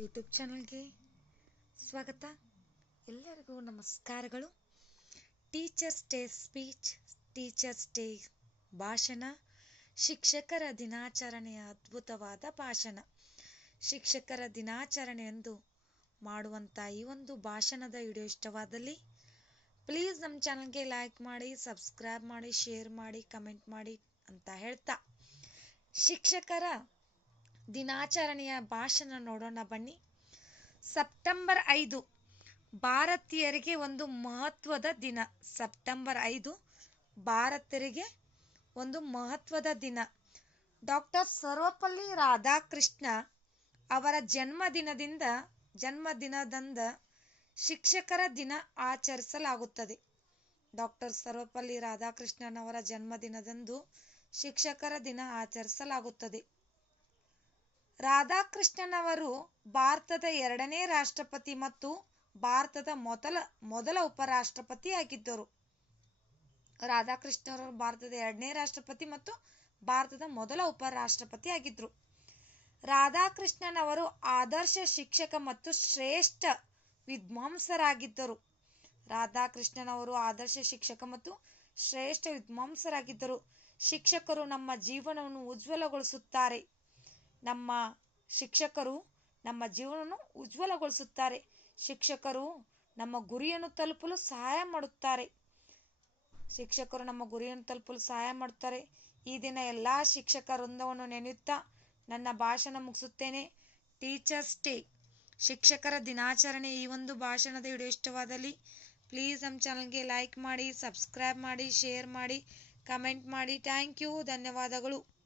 YouTube ಚಾನಲ್ಗೆ ಸ್ವಾಗತ. ಎಲ್ಲರಿಗೂ ನಮಸ್ಕಾರಗಳು. Teachers day speech teachers day ಭಾಷಣ, ಶಿಕ್ಷಕರ ದಿನಾಚರಣೆಯ ಅದ್ಭುತವಾದ ಭಾಷಣ. ಶಿಕ್ಷಕರ ದಿನಾಚರಣೆ ಎಂದು ಮಾಡುವಂಥ ಈ ಒಂದು ಭಾಷಣದ ವಿಡಿಯೋ ಇಷ್ಟವಾದಲ್ಲಿ ಪ್ಲೀಸ್ ನಮ್ಮ ಚಾನಲ್ಗೆ ಲೈಕ್ ಮಾಡಿ ಸಬ್ಸ್ಕ್ರೈಬ್ ಮಾಡಿ ಶೇರ್ ಮಾಡಿ ಕಮೆಂಟ್ ಮಾಡಿ ಅಂತ ಹೇಳ್ತಾ. ಶಿಕ್ಷಕರ ದಿನಾಚರಣೆಯ ಭಾಷಣ ನೋಡೋಣ ಬನ್ನಿ. ಸೆಪ್ಟೆಂಬರ್ ಐದು, ಭಾರತೀಯರಿಗೆ ಒಂದು ಮಹತ್ವದ ದಿನ. ಸೆಪ್ಟೆಂಬರ್ ಐದು ಭಾರತೀಯರಿಗೆ ಒಂದು ಮಹತ್ವದ ದಿನ. ಡಾಕ್ಟರ್ ಸರ್ವಪಲ್ಲಿ ರಾಧಾಕೃಷ್ಣ ಅವರ ಜನ್ಮದಿನದಿಂದ, ಜನ್ಮದಿನದಂದ ಶಿಕ್ಷಕರ ದಿನ ಆಚರಿಸಲಾಗುತ್ತದೆ. ಡಾಕ್ಟರ್ ಸರ್ವಪಲ್ಲಿ ರಾಧಾಕೃಷ್ಣನವರ ಜನ್ಮದಿನದಂದು ಶಿಕ್ಷಕರ ದಿನ ಆಚರಿಸಲಾಗುತ್ತದೆ. ರಾಧಾಕೃಷ್ಣನ್ ಅವರು ಭಾರತದ ಎರಡನೇ ರಾಷ್ಟ್ರಪತಿ ಮತ್ತು ಭಾರತದ ಮೊದಲ ಮೊದಲ ಉಪರಾಷ್ಟ್ರಪತಿ ಆಗಿದ್ದರು. ರಾಧಾಕೃಷ್ಣ ಅವರು ಭಾರತದ ಎರಡನೇ ರಾಷ್ಟ್ರಪತಿ ಮತ್ತು ಭಾರತದ ಮೊದಲ ಉಪರಾಷ್ಟ್ರಪತಿ ಆಗಿದ್ರು. ರಾಧಾಕೃಷ್ಣನ್ ಅವರು ಆದರ್ಶ ಶಿಕ್ಷಕ ಮತ್ತು ಶ್ರೇಷ್ಠ ವಿದ್ವಾಂಸರಾಗಿದ್ದರು. ರಾಧಾಕೃಷ್ಣನ್ ಅವರು ಆದರ್ಶ ಶಿಕ್ಷಕ ಮತ್ತು ಶ್ರೇಷ್ಠ ವಿದ್ವಾಂಸರಾಗಿದ್ದರು. ಶಿಕ್ಷಕರು ನಮ್ಮ ಜೀವನವನ್ನು ಉಜ್ವಲಗೊಳಿಸುತ್ತಾರೆ. ನಮ್ಮ ಶಿಕ್ಷಕರು ನಮ್ಮ ಜೀವನವನ್ನು ಉಜ್ವಲಗೊಳಿಸುತ್ತಾರೆ. ಶಿಕ್ಷಕರು ನಮ್ಮ ಗುರಿಯನ್ನು ತಲುಪಲು ಸಹಾಯ ಮಾಡುತ್ತಾರೆ. ಶಿಕ್ಷಕರು ನಮ್ಮ ಗುರಿಯನ್ನು ತಲುಪಲು ಸಹಾಯ ಮಾಡುತ್ತಾರೆ. ಈ ದಿನ ಎಲ್ಲ ಶಿಕ್ಷಕ ವೃಂದವನ್ನು ನೆನೆಯುತ್ತಾ ನನ್ನ ಭಾಷಣ ಮುಗಿಸುತ್ತೇನೆ. Teachers day. ಶಿಕ್ಷಕರ ದಿನಾಚರಣೆ ಈ ಒಂದು ಭಾಷಣದ ವಿಡಿಯೋ ಇಷ್ಟವಾದಲ್ಲಿ ಪ್ಲೀಸ್ ನಮ್ಮ ಚಾನಲ್ಗೆ ಲೈಕ್ ಮಾಡಿ, ಸಬ್ಸ್ಕ್ರೈಬ್ ಮಾಡಿ, ಶೇರ್ ಮಾಡಿ, ಕಮೆಂಟ್ ಮಾಡಿ. Thank you. ಧನ್ಯವಾದಗಳು.